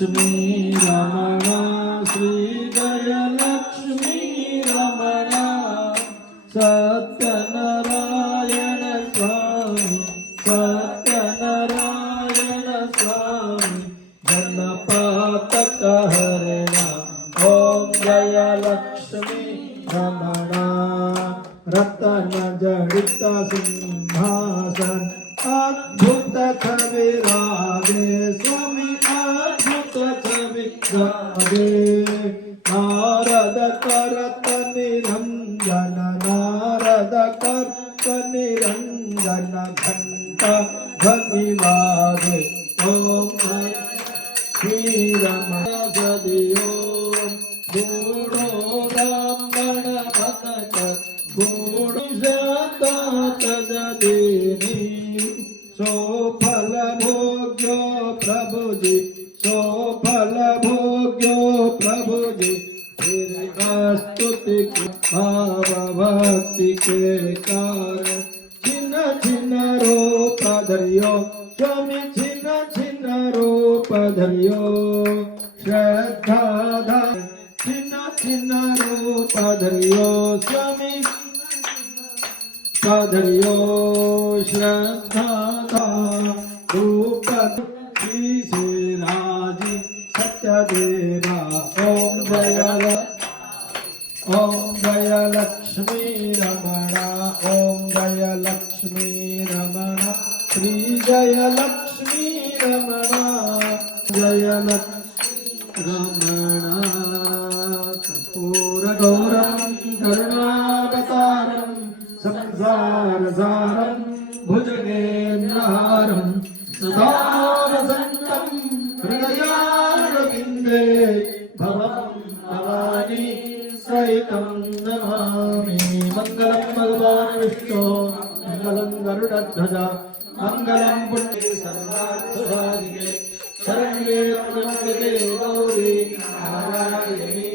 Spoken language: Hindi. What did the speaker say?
लक्ष्मी रमण श्री जयलक्ष्मी रमण सत्यनारायण स्वामी सत्यनारायण स्वामी गणपतक हरण ओम जयलक्ष्मी रमण रतन जडित सिंहासन अद्भुत छवि राधे स्वामी अद्भुत छवि राधे नारद करत निरंजन नारद करत निरंजन घंटा ध्वनि वागे ओम श्री रमण सदियो बूढ़ो ब्राह्मण भक्त बूढ़ तदीनी सो फल भोग्यो प्रभु जी सो फल भोग्यो प्रभु जी स्तुति भाव भक्ति के कारण छिन्न छिन्न रूप धरियो स्वामी छिन्न छिन्न रूप धरियो श्रद्धा छिन्न छिन्न रूप धरियो स्वामी धरियो श्रद्धा रूप श्रीराजी सत्यदेवा ओम जय लक्ष्मी रमण ओम जय लक्ष्मी रमण श्री जय लक्ष्मी रमण जय रमण कर्पूर गौरम करुणावतारम संसार सारम भुजगेन्द्रहारम सदा वसन्तं हृदयारविन्दे भवं भवानी सहितं नमामि मंगलं भगवान् विष्णु मंगलं गरुडध्वज मंगलं पुण्ये सर्वार्थसाधिके शरण्ये त्र्यम्बके गौरी नारायणी